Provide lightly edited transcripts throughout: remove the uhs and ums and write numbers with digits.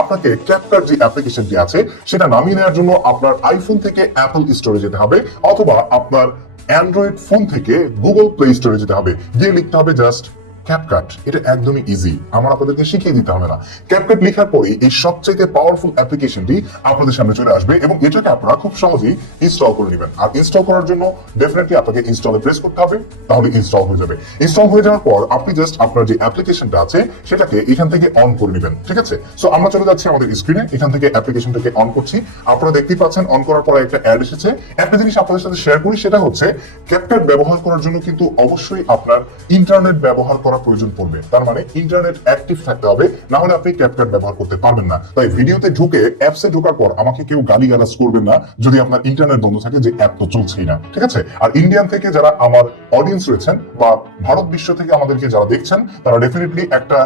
আপনাকে ক্যাপকাট যে অ্যাপ্লিকেশনটি আছে সেটা নামিয়ে নেওয়ার জন্য আপনার আইফোন থেকে অ্যাপল স্টোরে যেতে হবে, অথবা আপনার অ্যান্ড্রয়েড ফোন থেকে গুগল প্লে স্টোরে যেতে হবে, গিয়ে লিখতে হবে জাস্ট ক্যাপকাট। এটা একদমই ইজি, আমার আপনাদেরকে শিখিয়ে দিতে হবে না। ক্যাপকাট লেখার পরে এই সবচেয়ে পাওয়ারফুল অ্যাপ্লিকেশনটি আপনাদের সামনে চলে আসবে এবং এটাকে আপনারা খুব সহজেই ইনস্টল করে নেবেন। আর ইনস্টল করার জন্য ডেফিনেটলি আপনাকে ইনস্টলে প্রেস করতে হবে, তাহলে ইনস্টল হয়ে যাবে। ইনস্টল হয়ে যাওয়ার পর আপনি জাস্ট আপনার যে অ্যাপ্লিকেশনটা আছে সেটাকে এখান থেকে অন করে নেবেন, ঠিক আছে? সো আমরা চলে যাচ্ছি আমাদের স্ক্রিনে, এখান থেকে অ্যাপ্লিকেশনটাকে অন করছি। আপনারা দেখতেই পাচ্ছেন অন করার পরে একটা অ্যাড এসেছে। একটা জিনিস আপনাদের সাথে শেয়ার করি, সেটা হচ্ছে ক্যাপকাট ব্যবহার করার জন্য কিন্তু অবশ্যই আপনার ইন্টারনেট ব্যবহার করা প্রয়োজন পড়বে। তার মানে ইন্টারনেট অ্যাক্টিভ থাকতে হবে, না হলে আপনি ক্যাপকাট ব্যবহার করতে পারবেন না। তাই ভিডিওতে ঢুকে অ্যাপসে ঢোকার পর আমাকে কেউ গালিগালাজ করবেন না যদি আপনার ইন্টারনেট বন্ধ থাকে, যে অ্যাপ তো চলছেই না, ঠিক আছে? আর ইন্ডিয়ান থেকে যারা আমার অডিয়েন্স রয়েছেন বা ভারত বিশ্ব থেকে আমাদেরকে যারা দেখছেন, তারা ডেফিনেটলি একটা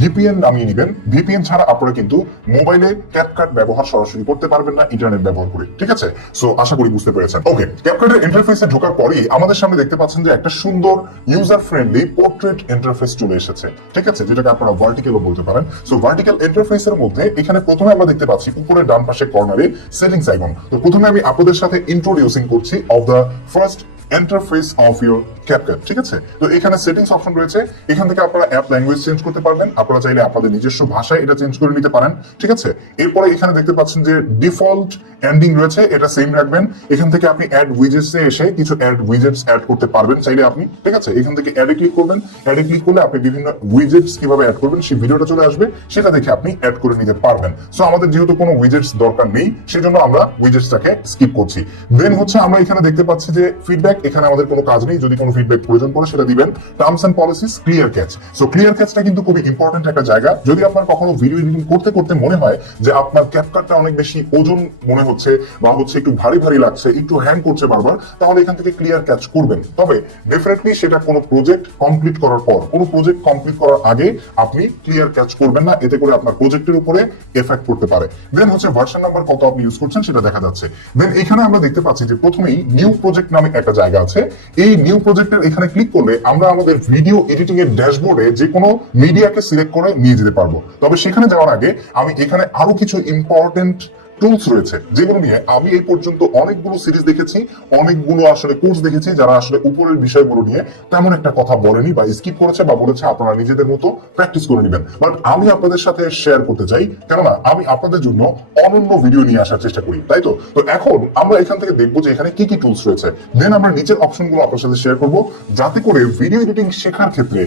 ভিপিএন নামিয়ে নেবেন। ভিপিএন ছাড়া আপনারা কিন্তু মোবাইলে ক্যাপকাট ব্যবহার সরাসরি করতে পারবেন না ইন্টারনেট ব্যবহার করে, ঠিক আছে? সো আশা করি বুঝতে পেরেছেন। ওকে, ক্যাপকাটের ইন্টারফেসে ঢোকার পরেই আমাদের সামনে দেখতে পাচ্ছেন যে একটা সুন্দর ইউজার ফ্রেন্ডলি পোর্ট্রেট ইন্টারফেস চলে এসেছে, ঠিক আছে? যেটাকে আপনারা ভার্টিক্যালও বলতে পারেন। সো ভার্টিক্যাল ইন্টারফেসের মধ্যে এখানে প্রথমে আমরা দেখতে পাচ্ছি উপরে ডান পাশে কর্নারে সেটিংস আইকন। তো প্রথমে আমি আপনাদের সাথে ইন্ট্রোডিউসিং করছি of the first interface of your CapCut, ঠিক আছে? তো এখানে সেটিংস অপশন রয়েছে, এখান থেকে আপনারা অ্যাপ ল্যাঙ্গুয়েজ চেঞ্জ করতে পারবেন। আপনারা চাইলে আপনাদের নিজস্ব ভাষায় এটা চেঞ্জ করে নিতে পারেন, ঠিক আছে? এরপরে এখানে দেখতে পাচ্ছেন যে ডিফল্ট এন্ডিং রয়েছে, এটা সেম রাখবেন। এখান থেকে আপনি অ্যাড উইজেটস এ এসে কিছু অ্যাড উইজেটস অ্যাড করতে পারবেন চাইলে আপনি, ঠিক আছে? এখান থেকে অ্যাডে ক্লিক করবেন, অ্যাডে ক্লিক করলে আপনি বিভিন্ন উইজেটস কিভাবে অ্যাড করবেন সেই ভিডিওটা চলে আসবে, সেটা দেখে আপনি অ্যাড করে নিতে পারবেন। সো আমাদের যেহেতু কোনো উইজেটস দরকার নেই, সেজন্য আমরা উইজেটসটাকে স্কিপ করছি। দেন হচ্ছে আমরা এখানে দেখতে পাচ্ছি যে ফিডব্যাক, এখানে আমাদের কোনো কাজ নেই, যদি কোনো ফিডব্যাক প্রয়োজন পড়ে সেটা দিবেন। Terms and policies, clear catch. So clear ক্যাচটা কিন্তু খুবই ইম্পর্টেন্ট একটা জায়গা। যদি আপনার কখনো ভিডিও এডিটিং করতে করতে মনে হয় যে আপনার ক্যাপকাটটা অনেক বেশি ওজন মনে হচ্ছে বা হচ্ছে একটু ভারী ভারী লাগছে, একটু হ্যাং করছে বারবার, তাহলে এখান থেকে ক্লিয়ার ক্যাচ করবেন। তবে ডেফিনেটলি সেটা কোনো প্রজেক্ট কমপ্লিট করার পর, কোনো প্রজেক্ট কমপ্লিট করার আগে আপনি ক্লিয়ার ক্যাচ করবেন না, এতে করে আপনার প্রজেক্টের উপরে এফেক্ট করতে পারে। দেন হচ্ছে ভার্সন নাম্বার কত আপনি ইউজ করছেন সেটা দেখা যাচ্ছে। দেন এখানে আমরা দেখতে পাচ্ছি যে প্রথমেই নিউ প্রজেক্ট নামে একটা জায়গা আছে। এই নিউ প্রজেক্টের এখানে ক্লিক করলে আমরা আমাদের ভিডিও এডিটিং এর ড্যাশবোর্ডে যে কোনো মিডিয়াকে সিলেক্ট করে নিয়ে যেতে পারবো। তবে সেখানে যাওয়ার আগে আমি এখানে আরো কিছু ইম্পর্টেন্ট টুলস রয়েছে যেগুলো নিয়ে আমি এই পর্যন্ত অনেকগুলো সিরিজ দেখেছি, অনেকগুলো আসলে কোর্স দেখেছি যারা আসলে উপরের বিষয়গুলো নিয়ে তেমন একটা কথা বলেনি বা স্কিপ করেছে বা বলেছে আপনারা নিজেদের মতো প্র্যাকটিস করে নেবেন। বাট আমি আপনাদের সাথে শেয়ার করতে চাই, কেননা আমি আপনাদের জন্য অনন্য ভিডিও নিয়ে আসার চেষ্টা করি, তাই তো? তো এখন আমরা এখান থেকে দেখবো যে এখানে কি কি টুলস রয়েছে। দেন আমরা নিচের অপশনগুলো আপনার সাথে শেয়ার করবো, যাতে করে ভিডিও এডিটিং শেখার ক্ষেত্রে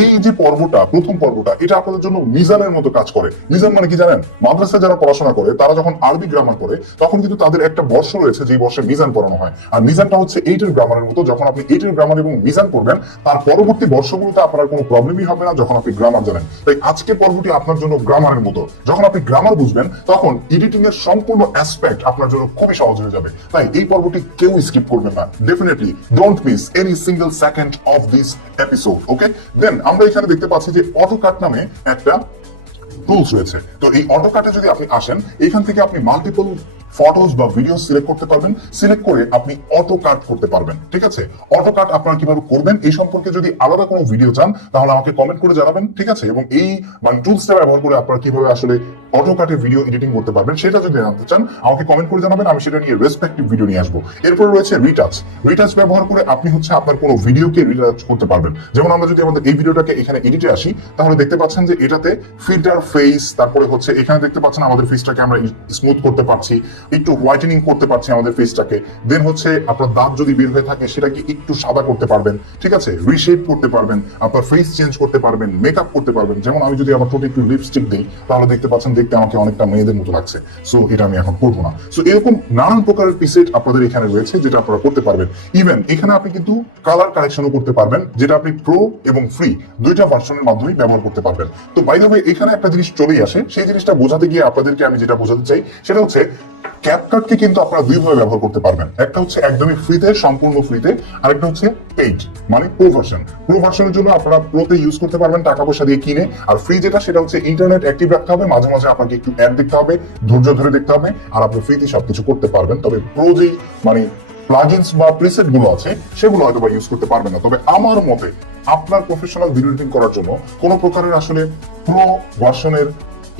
এই যে পর্বটা, প্রথম পর্বটা, এটা আপনাদের জন্য মিজানের মতো কাজ করে। মিজান মানে কি জানেন? মাদ্রাসায় যারা পড়াশোনা করে তারা যখন আরবি গ্রামার পড়ে তখন কিন্তু তাদের একটা বর্ষ রয়েছে যে বর্ষে মিজান পড়ানো হয়। আর মিজানটা হচ্ছে 8 এর গ্রামারের মতো। যখন আপনি 8 এর গ্রামার এবং মিজান পড়বেন, তার পরবর্তী বর্ষগুলোতে আপনার কোনো প্রবলেমই হবে না যখন আপনি গ্রামার জানেন। তাই আজকে পর্বটি আপনার জন্য গ্রামারের মতো। যখন আপনি গ্রামার বুঝবেন তখন এডিটিং এর সম্পূর্ণ অ্যাসপেক্ট আপনার জন্য খুবই সহজ হয়ে যাবে। তাই এই পর্বটি কেউ স্কিপ করবেন না। Definitely don't miss any single second of this episode, okay? Then আমরা এখানে দেখতে পাচ্ছি যে অটোকাট নামে একটা টুলস রয়েছে। তো এই অটোকাটে যদি আপনি আসেন, এখান থেকে আপনি মাল্টিপল ফটোস বা ভিডিও সিলেক্ট করতে পারবেন। সিলেক্ট করে আপনি অটো কাট করতে পারবেন, ঠিক আছে? অটো কাট আপনারা কিভাবে করবেন এই সম্পর্কে যদি আলাদা কোনো ভিডিও চান তাহলে আমাকে কমেন্ট করে জানাবেন, ঠিক আছে? এবং এই মানে টুলসটা ব্যবহার করে আপনারা কিভাবে আসলে অটো কাটে ভিডিও এডিটিং করতে পারবেন সেটা যদি জানতে চান আমাকে কমেন্ট করে জানাবেন, আমি সেটা নিয়ে রেসপেক্টিভ ভিডিও নিয়ে আসবো। এরপর রয়েছে রিটাচ। রিটাচ ব্যবহার করে আপনি হচ্ছে আপনার কোনো ভিডিওকে রিটাচ করতে পারবেন। যেমন আমরা যদি আমাদের এই ভিডিওটাকে এখানে এডিটে আসি, তাহলে দেখতে পাচ্ছেন যে এটাতে ফিল্টার ফেস, তারপরে হচ্ছে এখানে দেখতে পাচ্ছেন আমাদের ফেসটাকে আমরা স্মুথ করতে পারছি, একটু হোয়াইটেনিং করতে পারছি আমাদের ফেসটাকে। দেন হচ্ছে আপনার দাঁত যদি বের হয়ে থাকে সেটাকে একটু সাদা করতে পারবেন, ঠিক আছে? রিশেপ করতে পারবেন, আপনার ফেস চেঞ্জ করতে পারবেন, মেকআপ করতে পারবেন। যেমন আমি যদি আমার ঠোঁটে একটু লিপস্টিক দিই তাহলে দেখতে পাচ্ছেন দেখতে আমাকে অনেকটা মেয়েদের মতো লাগছে। সো এটা আমি এখন করবো না। সো এরকম নানান প্রকারের প্রিসেট আপনাদের এখানে রয়েছে যেটা আপনারা করতে পারবেন। ইভেন এখানে আপনি কিন্তু কালার কারেকশনও করতে পারবেন, যেটা আপনি প্রো এবং ফ্রি দুইটা ভার্সনের মাধ্যমে ব্যবহার করতে পারবেন। তো বাই দ্য ওয়ে এখানে একটা জিনিস চলেই আসে, সেই জিনিসটা বোঝাতে গিয়ে আপনাদেরকে আমি যেটা বোঝাতে চাই সেটা হচ্ছে ক্যাপকাটকে কিন্তু আপনারা দুইভাবে ব্যবহার করতে পারবেন। একটা হচ্ছে একদমই ফ্রিতে, সম্পূর্ণ ফ্রিতে, আর একটা হচ্ছে পেইড মানে প্রো ভার্সন। প্রো ভার্সনের জন্য আপনারা প্রোতে ইউজ করতে পারবেন টাকা পয়সা দিয়ে কিনে। আর ফ্রি যেটা সেটা হচ্ছে ইন্টারনেট অ্যাক্টিভ রাখতে হবে, মাঝে মাঝে আপনাকে একটু অ্যাড দেখতে হবে, ধৈর্য ধরে দেখতে হবে, আর আপনি ফ্রিতে সবকিছু করতে পারবেন। তবে প্রো যেই মানে প্লাগইনস বা প্রিসেট গুলো আছে সেগুলো হয়তো বা ইউজ করতে পারবেন না। তবে আমার মতে আপনার প্রফেশনাল ভিডিও এডিটিং করার জন্য কোনো প্রকারের আসলে প্রো ভার্সনের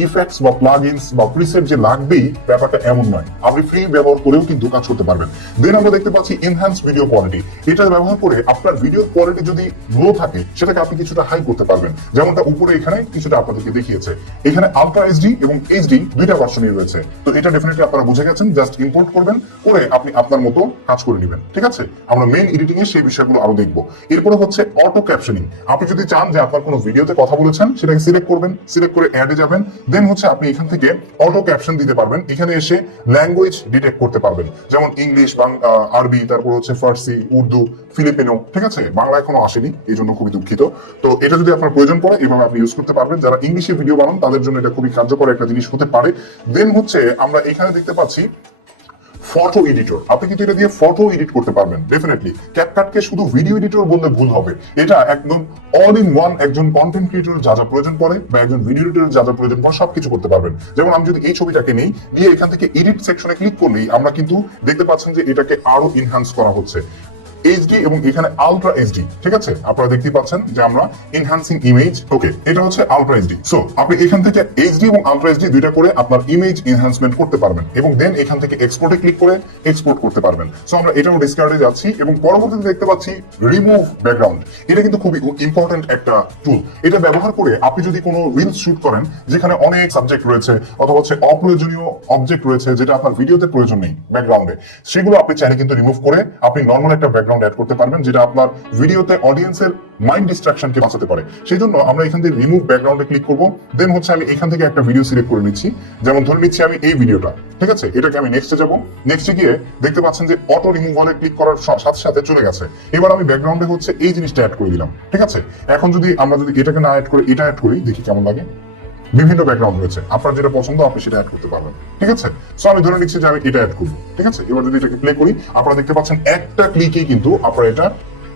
ইফেক্টস বা প্লাগইনস বা প্রিসেট যে লাগবেই ব্যাপারটা এমন নয়, আপনি ফ্রি ব্যবহার করেও কিন্তু কাজ করতে পারবেন। দেন আমরা দেখতে পাচ্ছি এনহ্যান্স ভিডিও কোয়ালিটি। এটা ব্যবহার করে আপনার ভিডিও কোয়ালিটি যদি লো থাকে সেটাকে আপনি কিছুটা হাই করতে পারবেন, যেমনটা উপরে এখানে কিছুটা আপনাদেরকে দেখিয়েছে। এখানে আলট্রা এইচডি এবং এইচডি দুইটা ভার্সনই রয়েছে, তো এটা ডেফিনেটলি আপনারা বুঝে গেছেন। জাস্ট ইম্পোর্ট করবেন, করে আপনি আপনার মতো কাজ করে নেবেন, ঠিক আছে। আমরা মেইন এডিটিং এর সেই বিষয়গুলো আরো দেখবো। এরপরে হচ্ছে অটো ক্যাপশনিং। আপনি যদি চান যে আপনার কোনো ভিডিওতে কথা বলেছেন সেটাকে সিলেক্ট করবেন, সিলেক্ট করে অ্যাডে যাবেন, দেন হচ্ছে আপনি এখান থেকে অটো ক্যাপশন দিতে পারবেন। এখানে এসে ল্যাঙ্গুয়েজ ডিটেক্ট করতে পারবেন, যেমন ইংলিশ, আরবি, তারপর হচ্ছে ফার্সি, উর্দু, ফিলিপিনো, ঠিক আছে। বাংলা এখনো আসেনি, এই জন্য খুবই দুঃখিত। তো এটা যদি আপনার প্রয়োজন পড়ে এভাবে আপনি ইউজ করতে পারবেন। যারা ইংলিশে ভিডিও বানান তাদের জন্য এটা খুবই কার্যকর একটা জিনিস হতে পারে। দেন হচ্ছে আমরা এখানে দেখতে পাচ্ছি ফটো এডিটর। আপনি কিন্তু এটা দিয়ে ফটো এডিট করতে পারবেন ডেফিনেটলি। ক্যাপকাটকে শুধু ভিডিও এডিটর বললে ভুল হবে, এটা একদম অল ইন ওয়ান। একজন কন্টেন্ট ক্রিয়েটর যা যা প্রয়োজন পড়ে বা একজন ভিডিও এডিটর যা যা প্রয়োজন পড়ে সবকিছু করতে পারবেন। যেমন আমি যদি এই ছবিটাকে নেই, দিয়ে এখান থেকে এডিট সেকশনে ক্লিক করলেই আমরা কিন্তু দেখতে পাচ্ছেন যে এটাকে আরো ইনহ্যান্স করা হচ্ছে। এইচডি এবং এখানে আলট্রা এইচডি, ঠিক আছে। আপনারা দেখতে পাচ্ছেন যে আমরা এনহ্যান্সিং ইমেজ, ওকে, এটা হচ্ছে আলট্রা এইচডি। সো আপনি এখান থেকে এইচডি এবং আলট্রা এইচডি দুইটা করে আপনার ইমেজ এনহ্যান্সমেন্ট করতে পারবেন এবং দেন এখান থেকে এক্সপোর্টে ক্লিক করে এক্সপোর্ট করতে পারবেন। সো আমরা এটাও ডিসকার্ডে যাচ্ছি এবং পরবর্তীতে দেখতে পাচ্ছি রিমুভ ব্যাকগ্রাউন্ড। এটা কিন্তু খুবই ইম্পর্টেন্ট একটা টুল। এটা ব্যবহার করে আপনি যদি কোনো রিলস শুট করেন যেখানে অনেক সাবজেক্ট রয়েছে অথবা হচ্ছে অপ্রয়োজনীয় অবজেক্ট রয়েছে যেটা আপনার ভিডিওতে প্রয়োজন নেই ব্যাকগ্রাউন্ডে, সেগুলো আপনি চাইলে কিন্তু রিমুভ করে আপনি নর্মাল একটা ব্যাকগ্রাউন্ড অ্যাড করতে পারবেন, যেটা আপনার ভিডিওতে অডিয়েন্সের মাইন্ড ডিস্ট্রাকশনকে বাঁচাতে পারে। সেই জন্য আমরা এখান থেকে রিমুভ ব্যাকগ্রাউন্ডে ক্লিক করব। দেন হচ্ছে আমি এখান থেকে একটা ভিডিও সিলেক্ট করে নিচ্ছি, যেমন ধরে নিচ্ছি আমি এই ভিডিওটা, ঠিক আছে। এটাকে আমি নেক্সটে যাব। নেক্সটে গিয়ে দেখতে পাচ্ছেন যে অটো রিমুভালে ক্লিক করার সাথে সাথে চলে গেছে। এবার আমি ব্যাকগ্রাউন্ডে হচ্ছে এই জিনিসটা অ্যাড করে দিলাম, ঠিক আছে। এখন যদি আমরা যদি এটাকে না অ্যাড করে এটা অ্যাড করি, দেখি কেমন লাগে। বিভিন্ন ব্যাকগ্রাউন্ড রয়েছে, আপনার যেটা পছন্দ আপনি সেটা অ্যাড করতে পারবেন, ঠিক আছে। সো আমি ধরে নিচ্ছি যে আমি এটা অ্যাড করবো, ঠিক আছে। এবার যদি এটাকে প্লে করি, আপনারা দেখতে পাচ্ছেন একটা ক্লিকেই কিন্তু আপনারা এটা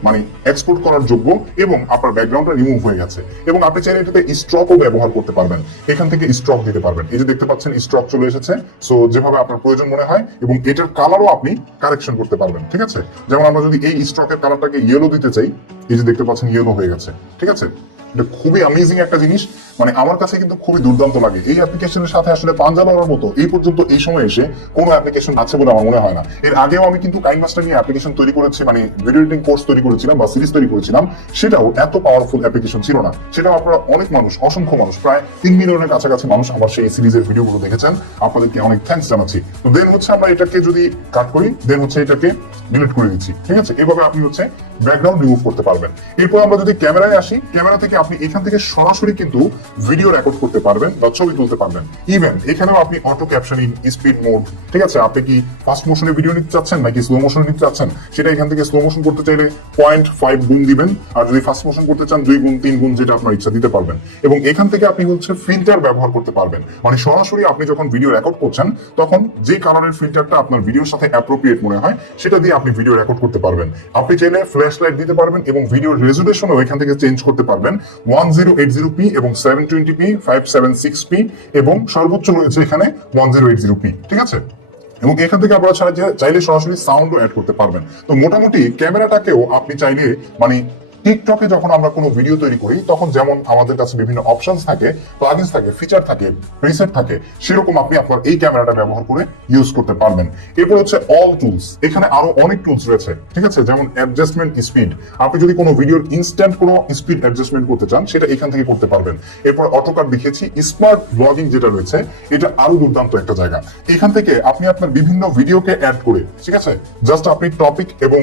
মানে এক্সপোর্ট করার যোগ্য এবং আপনার ব্যাকগ্রাউন্ডটা রিমুভ হয়ে গেছে। এবং আপনি চাইলে এটাতে স্ট্রকও ব্যবহার করতে পারবেন, এখান থেকে স্ট্রক দিতে পারবেন। এই যে দেখতে পাচ্ছেন স্ট্রক চলে এসেছে। সো যেভাবে আপনার প্রয়োজন মনে হয়, এবং এটার কালারও আপনি কারেকশন করতে পারবেন, ঠিক আছে। যেমন আমরা যদি এই স্ট্রকের কালারটাকে ইয়েলো দিতে চাই, এই যে দেখতে পাচ্ছেন ইয়েলো হয়ে গেছে, ঠিক আছে। এটা খুবই অ্যামেজিং একটা জিনিস, মানে আমার কাছে কিন্তু খুবই দুর্দান্ত লাগে। এই অ্যাপ্লিকেশনের সাথে আসলে পাঞ্জা লড়ার মতো এই পর্যন্ত এই সময় এসে কোনো অ্যাপ্লিকেশন আছে বলে আমার মনে হয় না। এর আগেও আমি কিন্তু কাইনমাস্টার নিয়ে অ্যাপ্লিকেশন তৈরি করেছি, মানে ভিডিও এডিটিং কোর্স তৈরি করেছিলাম বা সিরিজ তৈরি করেছিলাম, সেটাও এত পাওয়ারফুল অ্যাপ্লিকেশন ছিল না। সেটাও আপনারা অনেক মানুষ, অসংখ্য মানুষ, প্রায় 3 মিলিয়নের কাছাকাছি মানুষ আমার সেই সিরিজের ভিডিওগুলো দেখেছেন। আপনাদেরকে অনেক থ্যাঙ্কস জানাচ্ছি। তো দেন হচ্ছে আমরা এটাকে যদি কাট করি, দেন হচ্ছে এটাকে ডিলিট করে দিচ্ছি, ঠিক আছে। এভাবে আপনি হচ্ছে ব্যাকগ্রাউন্ড রিমুভ করতে পারবেন। এরপর আমরা যদি ক্যামেরায় আসি, ক্যামেরা থেকে আপনি এখান থেকে সরাসরি কিন্তু ভিডিও রেকর্ড করতে পারবেন বা ছবি তুলতে পারবেন। ইভেন এখানেও আপনি অটো ক্যাপশনিং, স্পিড মোড, ঠিক আছে। আপনি কি ফাস্ট মোশনে ভিডিও নিতে চাচ্ছেন নাকি স্লো মোশনে নিতে চাচ্ছেন, সেটা এখান থেকে স্লো মোশন করতে চাইলে 0.5 গুণ দিবেন, আর যদি ফাস্ট মোশন করতে চান 2 গুণ 3 গুণ, যেটা আপনার ইচ্ছা দিতে পারবেন। এবং এখান থেকে আপনি হচ্ছে ফিল্টার ব্যবহার করতে পারবেন, মানে সরাসরি আপনি যখন ভিডিও রেকর্ড করছেন তখন যে কালারের ফিল্টারটা আপনার ভিডিওর সাথে অ্যাপ্রোপ্রিয়েট মনে হয় সেটা দিয়ে আপনি ভিডিও রেকর্ড করতে পারবেন। আপনি চাইলে ফ্ল্যাশ লাইট দিতে পারবেন এবং ভিডিও রেজুলেশনও এখান থেকে চেঞ্জ করতে পারবেন। 1080p এবং 720p, 576p এবং সর্বোচ্চ রয়েছে এখানে 1080p, ঠিক আছে। এবং এখান থেকে আপনারা চাইলে সরাসরি সাউন্ডও অ্যাড করতে পারবেন। তো মোটামুটি ক্যামেরাটাকেও আপনি চাইলে মানে টিকটকে যখন আমরা কোনো ভিডিও তৈরি করি তখন যেমন আমাদের কাছে বিভিন্ন অপশনস থাকে, প্লাগইনস থাকে, ফিচার থাকে, প্রিসেট থাকে, সেরকম আপনি আপনার এই ক্যামেরাটা ব্যবহার করে ইউজ করতে পারবেন। এরপর হচ্ছে অল টুলস। এখানে আরো অনেক টুলস রয়েছে, ঠিক আছে। যেমন অ্যাডজাস্টমেন্ট স্পিড, আপনি যদি কোনো ভিডিওর ইনস্ট্যান্ট কোনো স্পিড অ্যাডজাস্টমেন্ট করতে চান সেটা এখান থেকে করতে পারবেন। এরপর অটোকাট দেখিয়েছি। স্মার্ট ব্লগিং যেটা রয়েছে এটা আরো দুর্দান্ত একটা জায়গা। এখান থেকে আপনি আপনার বিভিন্ন ভিডিওকে অ্যাড করে, ঠিক আছে, জাস্ট আপনি টপিক এবং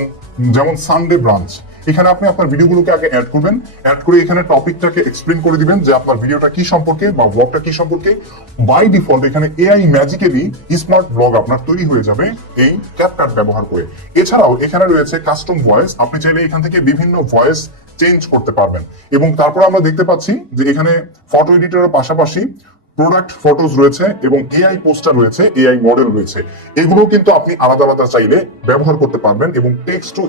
যেমন সানডে ব্রাঞ্চ, এখানে আপনি আপনার ভিডিওগুলোকে আগে অ্যাড করবেন, অ্যাড করে এখানে টপিকটাকে এক্সপ্লেন করে দিবেন যে আপনার ভিডিওটা কি সম্পর্কে বা ব্লগটা কি সম্পর্কে। বাই ডিফল্ট এখানে এআই ম্যাজিক্যালি স্মার্ট ব্লগ আপনার তৈরি হয়ে যাবে এই ক্যাপকাট ব্যবহার করে। এছাড়াও এখানে রয়েছে কাস্টম ভয়েস, আপনি চাইলে এখান থেকে বিভিন্ন ভয়েস চেঞ্জ করতে পারবেন। এবং তারপর আমরা দেখতে পাচ্ছি যে এখানে ফটো এডিটরের পাশাপাশি প্রোডাক্ট ফটোজ রয়েছে এবং এআই পোস্টার রয়েছে, এআই মডেল রয়েছে। এগুলো কিন্তু আপনি আলাদা আলাদা চাইলে ব্যবহার করতে পারবেন এবং টেক্সট টু